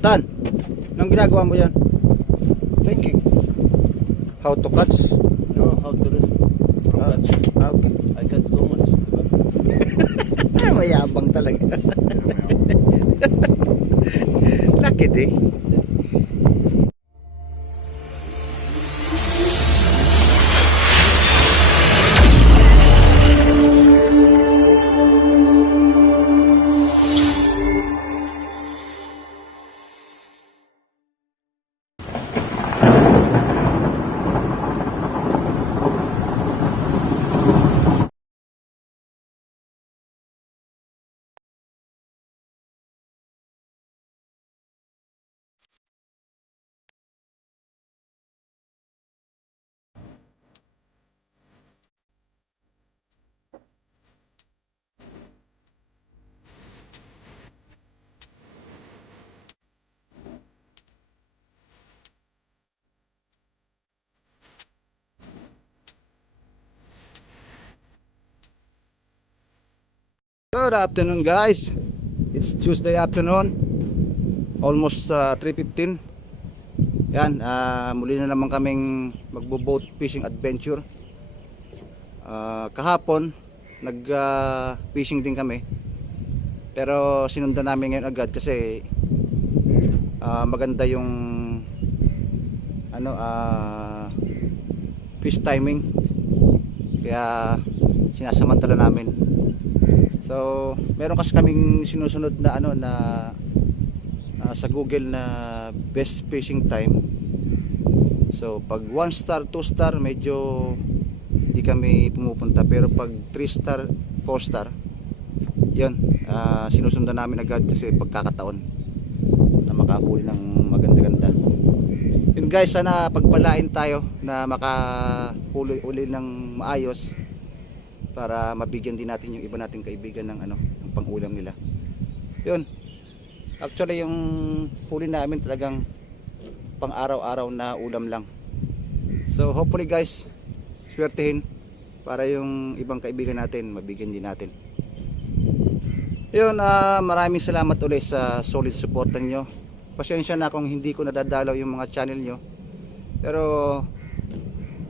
Sultan, anong ginagawa mo yan? Thinking. How to catch? No, how to rest from catch. Okay. I catch too much. Mayabang talaga. Lucky day. Good afternoon guys. It's Tuesday afternoon. Almost 3:15. Yan, muli na naman kaming magbo-boat fishing adventure. Kahapon nag-fishing din kami. Pero sinundan namin ngayon agad kasi maganda yung fish timing. Kaya sinasamantala namin. So, meron kasi kaming sinusunod na sa Google na best fishing time. So, pag 1 star, 2 star medyo hindi kami pumupunta, pero pag 3 star, 4 star, 'yun, sinusundan namin agad kasi pagkakataon na makahuli ng maganda-ganda. Yun guys, sana pagpalain tayo na makahuli ng maayos para mabigyan din natin yung iba nating kaibigan ng ng pang-ulam nila. Yun. Actually yung huli namin talagang pang araw-araw na ulam lang. So hopefully guys, swertehin para yung ibang kaibigan natin mabigyan din natin. Yun, maraming salamat ulit sa solid supportan nyo. Pasensya na kung hindi ko nadadalaw yung mga channel nyo. Pero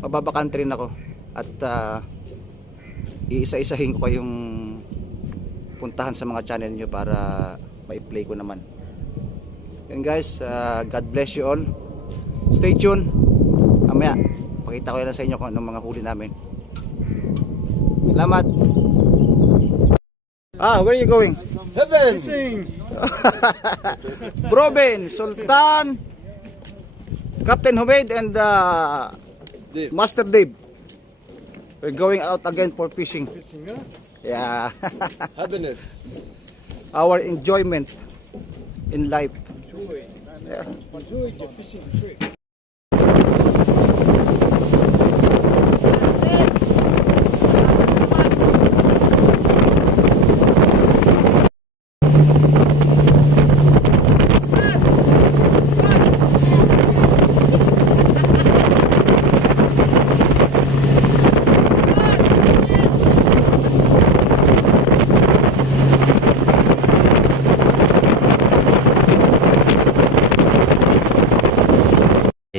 mababakante rin ako at iisa-isahin ko kayong puntahan sa mga channel nyo para ma-play ko naman. Yan guys, God bless you all. Stay tuned. Mamaya pakita ko lang sa inyo kung anong mga huli namin. Salamat. Where are you going? Heaven! Broben, Sultan, Captain Humaid and Dave. Master Dave. We're going out again for fishing. Fishing, huh? Yeah. Happiness. Our enjoyment in life. Enjoy. Yeah. Enjoy the fishing trip.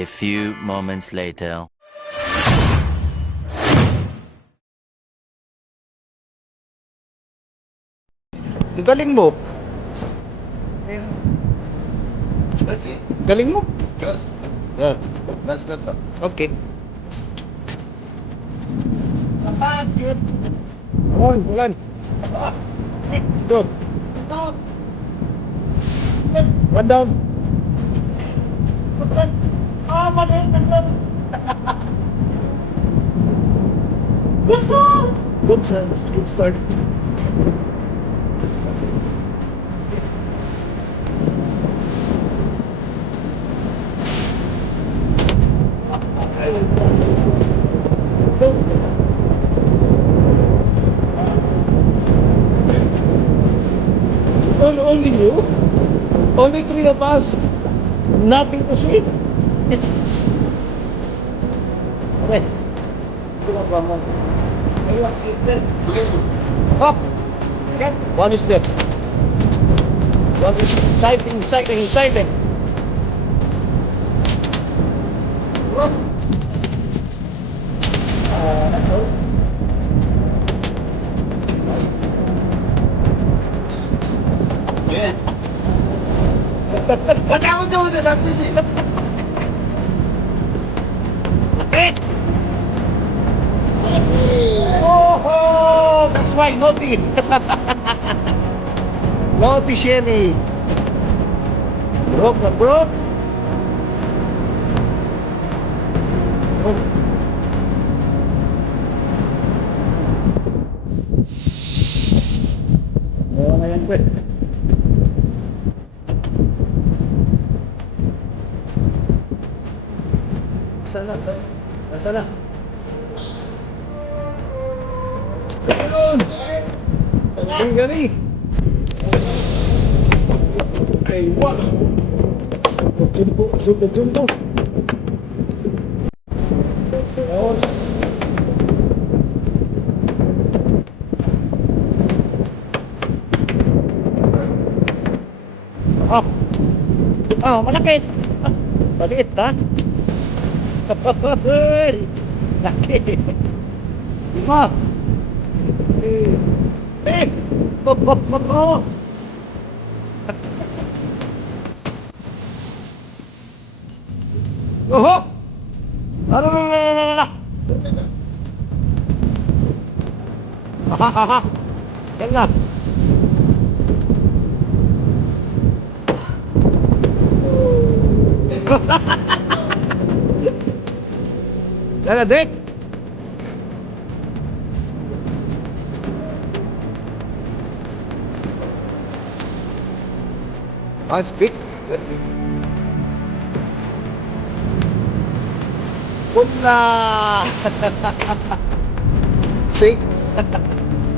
A few moments later. Ang galing mo. That's it. Galing mo. Just. Yeah. That's that. Okay. Come on, ulan. Let's go. One down. Good sense. Good start. Only you? Only 3 of us? Nothing to see? Okay. Up! One is dead. One is sighting. Yeah. What happened to this? I'm busy. Oh, that's right, naughty. Naughty Sherry. Broke na broke. Oo na yan, pre. Saan na? Nasaan na? Ang gani. Okay, what? Super jumbo. Ayun. Oh. Oh, malaki. Ah, maliit ha. Hoy. Laki. Lima. Eh. Oh. Oho. Ala. Aha. Yan na. Yan na, Dick. Speak. Pula. Safe.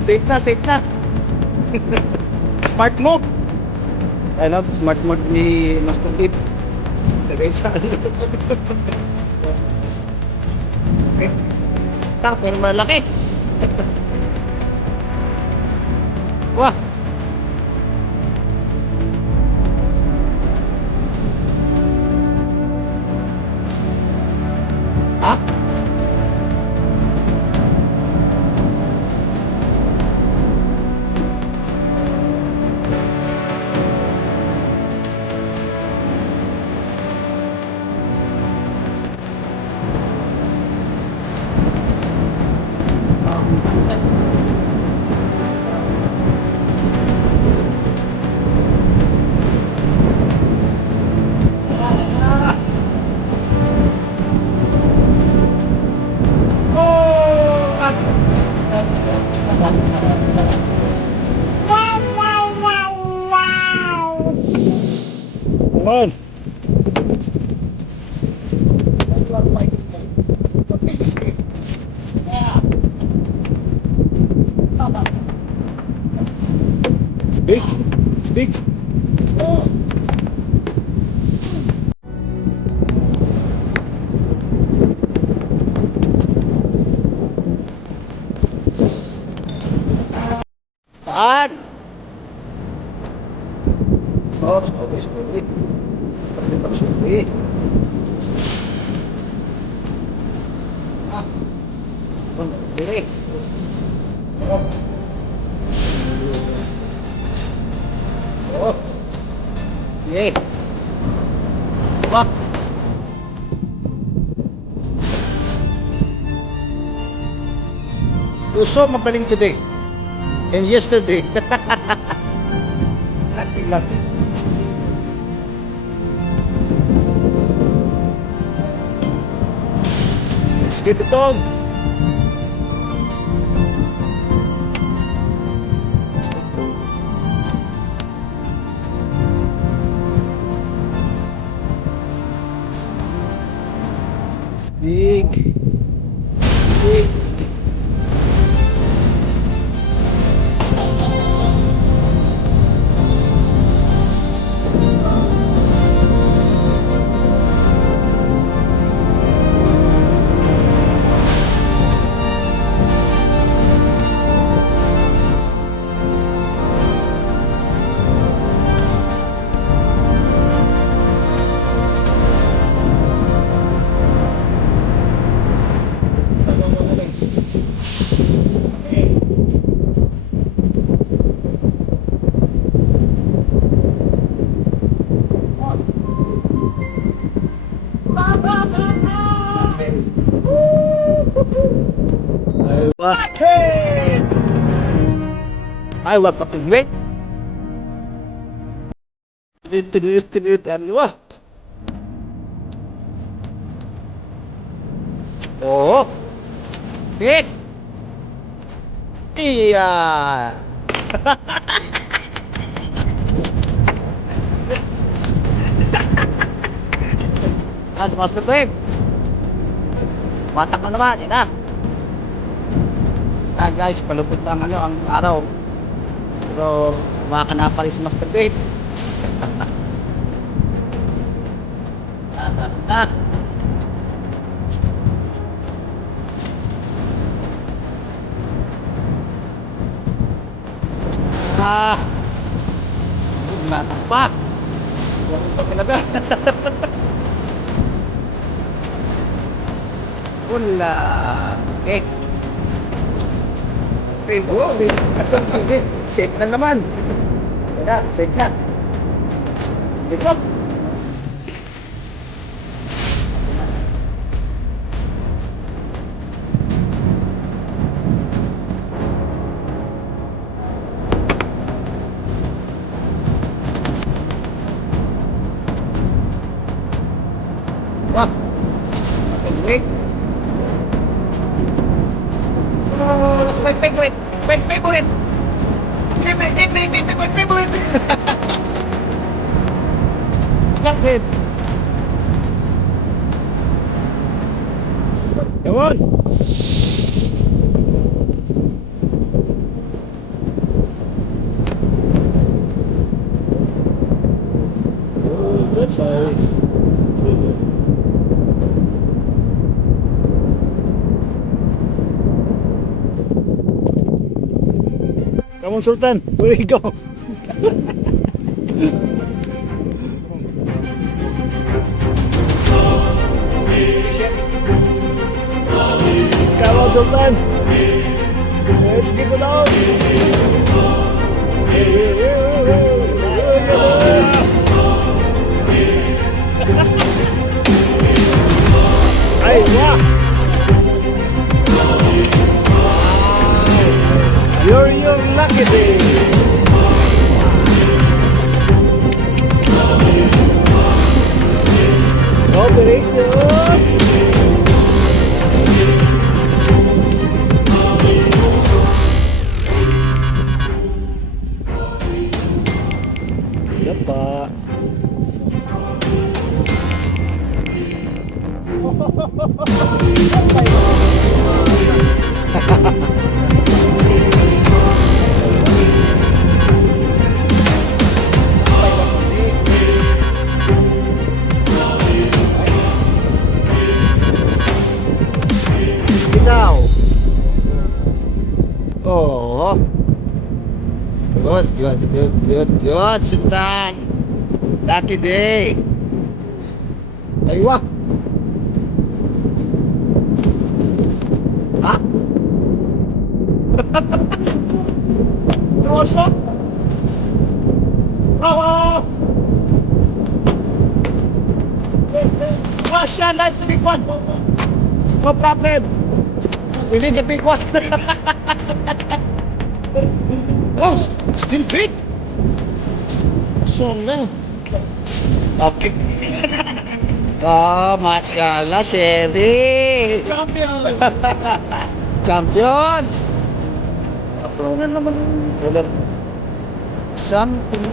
Safe na, safe na. Smart move. Ano, smart mode ni Master Deep. Lagay sa ano. Okay. Tak, pero malaki. Wah. Ah? Come on. It's big. It's big. Saan? Oh, okay, sorry. Pwede pa sorry. Ah. Oh, dire. Oh. Oh. Yeah. Wah. You saw mapaling today and yesterday. Lucky, lucky. Let's get it on. It's big. Big. Hey! I love the great. Tinit, ano ba? Oo. Hit! Iya! Mas Master Dave! Matak na naman, yun na. Ah guys, palubot lang ang araw. Pero kumakana pa rin si Master Dave. Ah! Ah! Matak pa! Talaga! Wala! Okay. Okay, wow! Safe na naman! Wala, safe na! Dito! Wah! Wait! That's my favorite! My favorite! My favorite! Bakit? Come on! Oh, that's nice. Come on, Sultan. Where you go? Come on, Sultan. Let's keep it on. Ay, wah! You're your lucky day. Operation. Dapa. Now. Oh. Good, Sultan. Lucky day. Aywa. Ha? What's up? Oh! Russia, that's the big one. No problem. We need the big one. Oh, still big. So no. Okay. Oh, mashallah, Sherry. Champion. Champion. Ano na naman? Wala. Something.